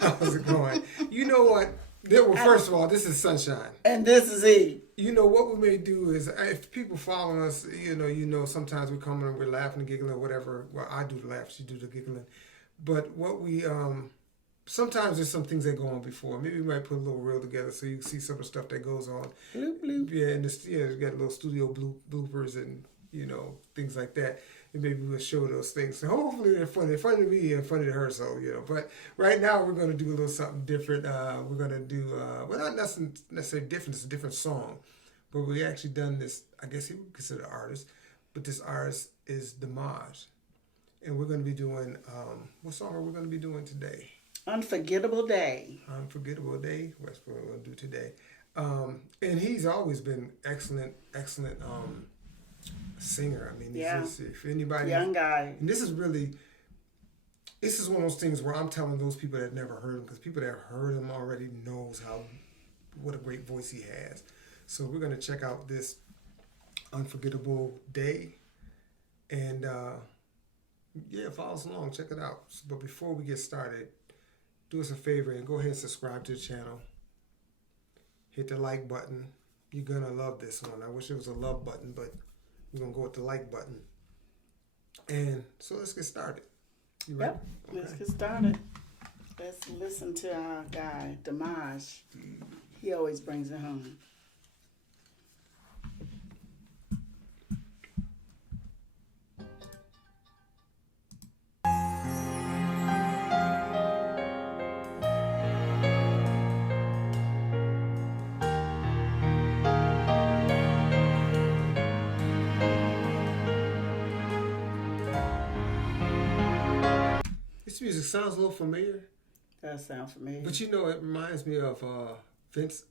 How's it going? You know what? Well, first of all, this is Sunshine. And this is E. You know what we may do is, if people follow us, sometimes we come and we're laughing and giggling or whatever. Well, I do the laugh, she do the giggling. But what we sometimes there's some things that go on before. Maybe we might put a little reel together so you can see some of the stuff that goes on. Bloop, bloop. Yeah, and you got little studio bloopers and things like that. And maybe we'll show those things. So hopefully they're funny. They're funny to me and funny to her. So But right now we're going to do a little something different. We're going to do not necessarily different. It's a different song, but we actually done this. I guess he would consider an artist, but this artist is Dimash, and we're going to be doing what song are we going to be doing today? Unforgettable Day. Unforgettable Day. That's what we're going to do today. And he's always been excellent singer. I mean, if anybody, young guy, and this is one of those things where I'm telling those people that never heard him, because people that have heard him already knows what a great voice he has. So we're gonna check out this Unforgettable Day, and follow us along, check it out. But before we get started, do us a favor and go ahead and subscribe to the channel. Hit the like button. You're gonna love this one. I wish it was a love button, but we're going to go with the like button. And so let's get started. You ready? Yep, okay. Let's get started. Let's listen to our guy, Dimash. He always brings it home. This music sounds a little familiar. That sounds familiar. But it reminds me of Vince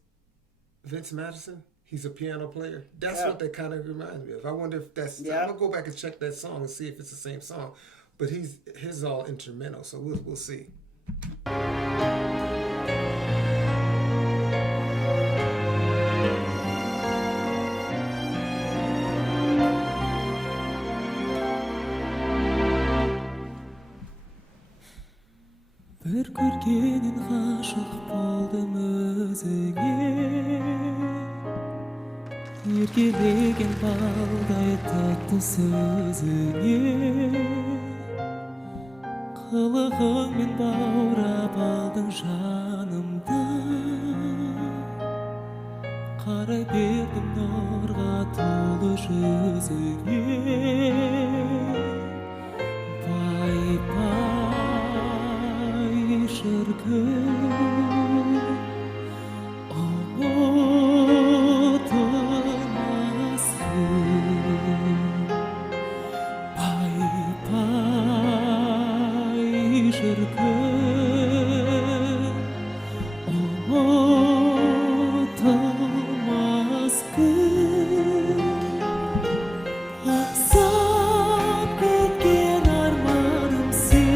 Madison. He's a piano player. That's what that kind of reminds me of. I wonder if that's... I'm going to go back and check that song and see if it's the same song. But his is all instrumental, so we'll see. Bir көргеннен ғашық болдым өзіңе, еркелеген балдай тәтті сөзіңе, қылығыңмен баурап алдың жанымды, қарай бердім нұрға толы жүзіңе. Şarkı unutamazsın. Pay pay şarkı unutamazsın. Aksap gitken armanım sen.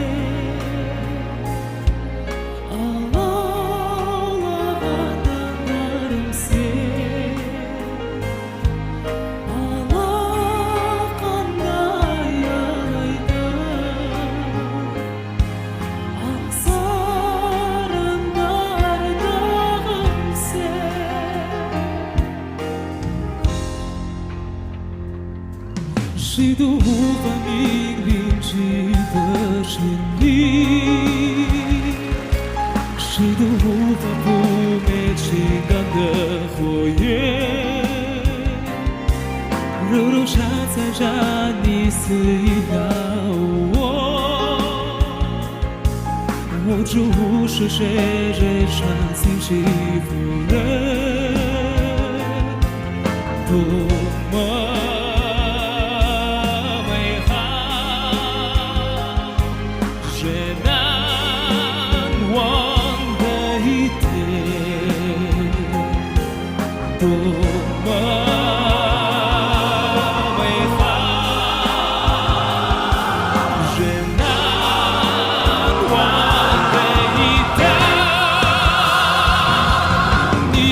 Жиду фамилиям житашни, жиду фамуме чиганда хое, рурушатся жани сыяо, уджу уши же шанси шифуре, дома. Ni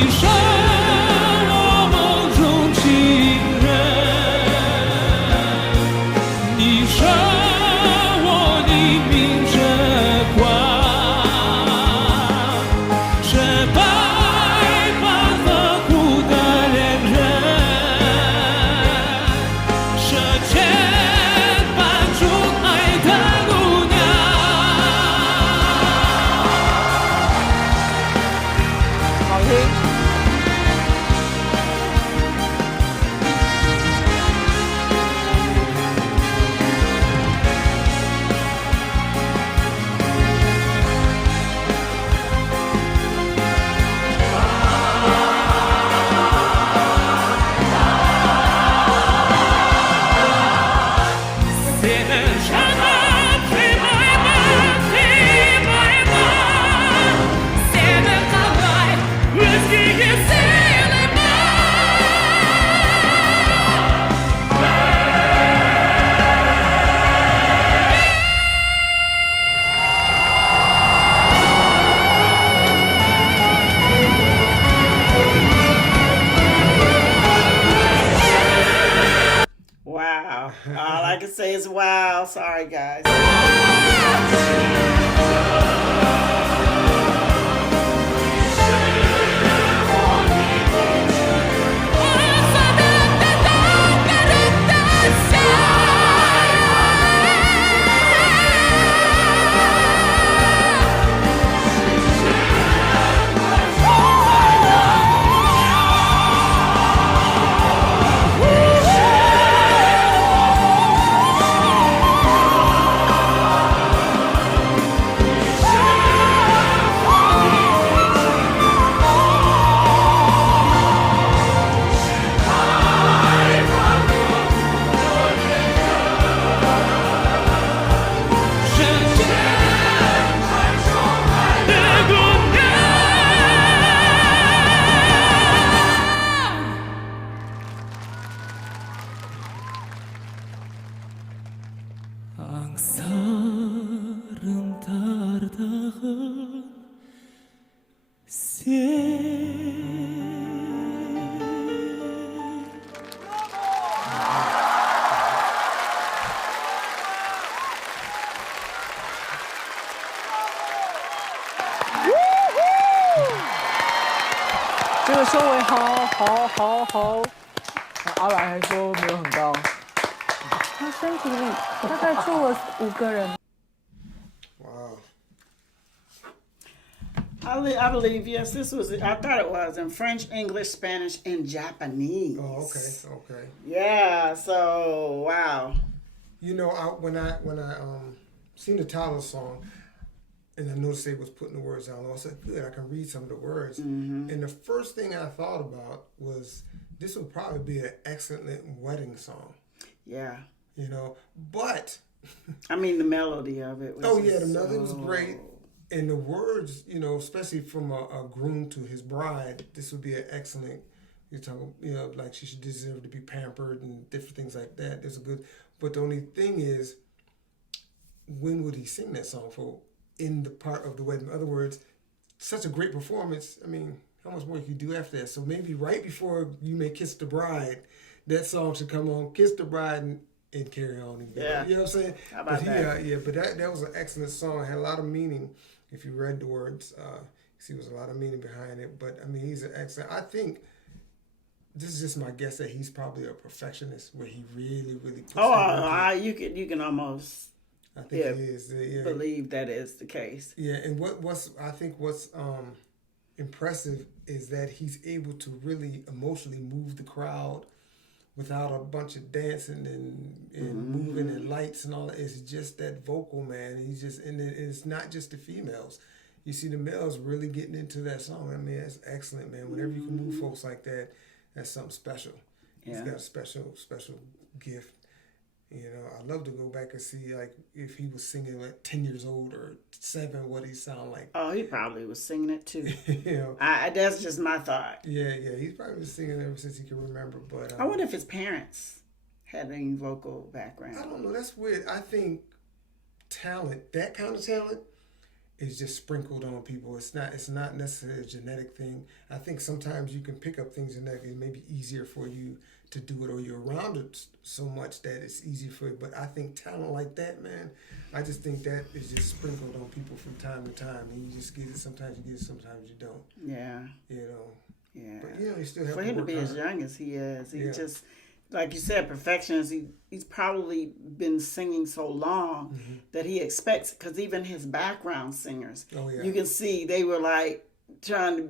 can say it's wild. Sorry, guys. 앙살은 다르다한 새 这个收尾好，阿来还说没有很高，他身体里大概住了5个人。 Wow. I believe, yes, this was, I thought it was in French, English, Spanish, and Japanese. Oh, okay. Yeah, so, wow. You know, when I seen the title of the song, and I noticed they was putting the words down low, I said, good, I can read some of the words. Mm-hmm. And the first thing I thought about was this would probably be an excellent wedding song. Yeah. You know, but... I mean, the melody of it was the melody was great. And the words, you know, especially from a groom to his bride, this would be an excellent, you're talking, you know, like she should deserve to be pampered and different things like that. There's a good, but the only thing is, when would he sing that song for in the part of the wedding? In other words, such a great performance. I mean, how much more you could do after that? So maybe right before you may kiss the bride, that song should come on, kiss the bride and carry on. Yeah. You know what I'm saying? How about that? But that was an excellent song. It had a lot of meaning. If you read the words, you see there was a lot of meaning behind it. But I mean, he's an excellent. I think this is just my guess that he's probably a perfectionist, where he really puts. You can almost I think he is. Yeah. believe that is the case. Yeah, and what's impressive is that he's able to really emotionally move the crowd without a bunch of dancing and moving and lights and all that. It's just that vocal, man. He's just, and it's not just the females. You see the males really getting into that song. I mean, that's excellent, man. Whenever you can move folks like that, that's something special. Yeah. He's got a special gift. You know, I'd love to go back and see, like, if he was singing at 10 years old or 7, what he sound like. Oh, he probably was singing it too. You know, that's just my thought. yeah, he's probably been singing ever since he can remember. But I wonder if his parents had any vocal background. I don't know. That's weird. I think talent, that kind of talent, is just sprinkled on people. It's not necessarily a genetic thing. I think sometimes you can pick up things genetically. It may be easier for you to do it, or you're around it so much that it's easy for you. But I think talent like that, man, I just think that is just sprinkled on people from time to time. And you just get it. Sometimes you get it, sometimes you don't. Yeah. You know. Yeah. But you know, you still have for to him to work be as hard. young as he is, he Yeah. just, like you said, perfectionist. He's probably been singing so long that he expects, because even his background singers, Oh, yeah. you can see they were like trying to,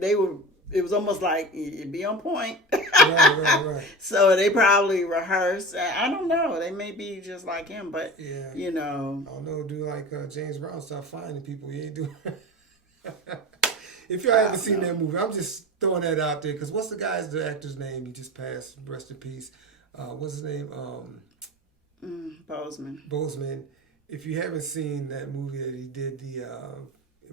they were, it was almost like, be on point. Right. So they probably rehearsed. I don't know. They may be just like him, but, Yeah. you know. I don't know, do like James Brown, start finding people. He ain't doing. If y'all haven't seen that movie, I'm just throwing that out there, because what's the actor's name? He just passed. Rest in peace. What's his name? Bozeman. If you haven't seen that movie that he did,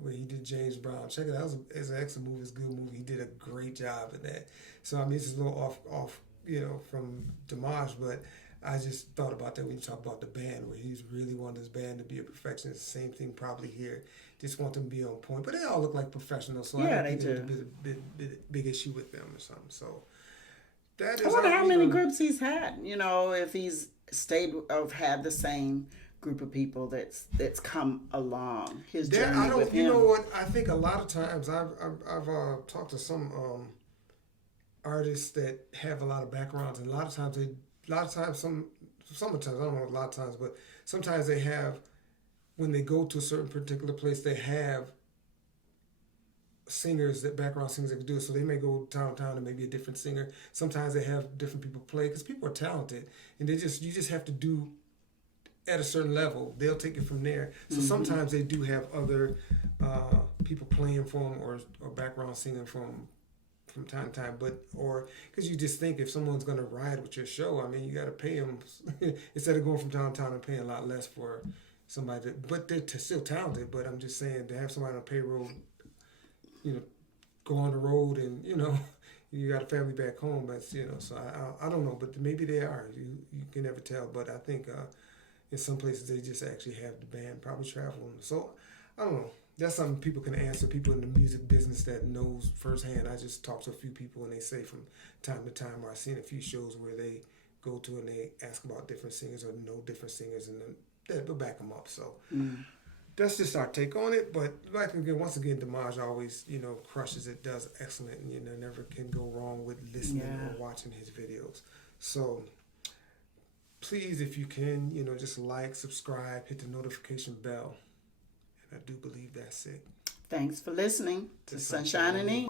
where he did James Brown, check it out. It's an excellent movie. It's a good movie. He did a great job in that. So I mean, it's just a little off, you know, from Dimash, but I just thought about that when you talk about the band, where he's really wanted his band to be a perfectionist. Same thing probably here. Just want them to be on point, but they all look like professionals, so Yeah, I don't think they there's a big issue with them or something. So that is. I wonder how you many know, groups he's had. You know, if he's stayed or had the same group of people that's come along his There, journey I don't. with You him. know what? I think a lot of times I've talked to some artists that have a lot of backgrounds, and a lot of times sometimes I don't know a lot of times, but sometimes they have, when they go to a certain particular place, they have singers, that background singers that can do it. So they may go town to town and maybe a different singer. Sometimes they have different people play because people are talented, and you just have to do at a certain level. They'll take it from there. So sometimes they do have other people playing for them or background singing from time to time, or because you just think if someone's going to ride with your show, I mean, you got to pay them instead of going from town to town and paying a lot less for somebody but they're still talented. But I'm just saying, to have somebody on payroll, go on the road, and you got a family back home, but so I don't know, but maybe they are, you can never tell. But I think in some places they just actually have the band probably traveling. So I don't know. That's something people can answer, people in the music business that knows firsthand. I just talked to a few people, and they say from time to time, or I've seen a few shows where they go to and they ask about different singers or know different singers, and then they'll back them up. So that's just our take on it. But once again, Dimash always, crushes it, does excellent, and never can go wrong with listening or watching his videos. So please, if you can, just like, subscribe, hit the notification bell. I do believe that's it. Thanks for listening to Sunshine and Ink.